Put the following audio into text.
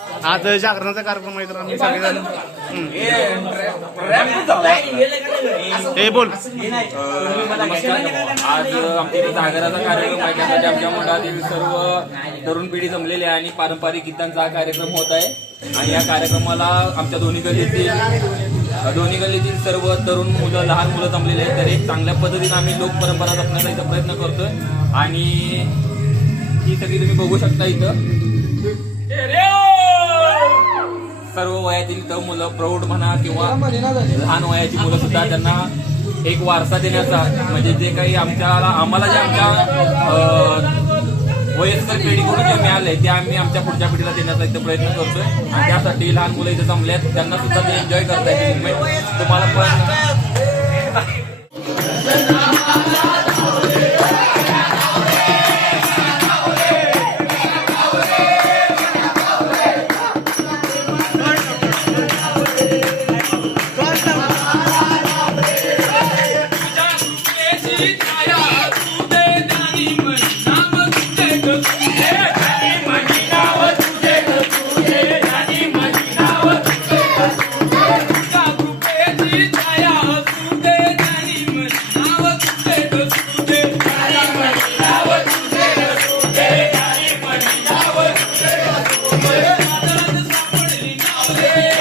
आज जागरणाचा कार्यक्रम आहे तर आम्ही सगळेजण. हे बोल. नमस्कार आज आमच्या इथे जागराचा कार्यक्रम आहे त्यासाठी आमच्या मंडळातील सर्व तरुण पिढी जमलेली आहे आणि पारंपरिक गीतांचा हा कार्यक्रम होत आहे. आणि या कार्यक्रमाला आमच्या दोन्ही गल्लीतील दोन्ही गल्लीतील सर्व तरुण मुलं लहान मुलं जमलेली आहेत. तर एक चांगल्या पद्धतीने आम्ही लोक परंपरा जपण्याचा इथं प्रयत्न करतोय. आणि ही सगळी तुम्ही बघू शकता इथं. वयातील तर मुलं प्रौढ म्हणा किंवा लहान वयाची मुलं सुद्धा त्यांना एक वारसा देण्याचा म्हणजे जे काही आमच्या आम्हाला जे आमच्या वयस्कर पिढीकडून जे मिळालंय ते आम्ही आमच्या पुढच्या पिढीला देण्याचा इथं प्रयत्न करतोय. आणि त्यासाठी लहान मुलं इथं आहेत त्यांना सुद्धा ते एन्जॉय करता येईल तुम्हाला पण Yeah.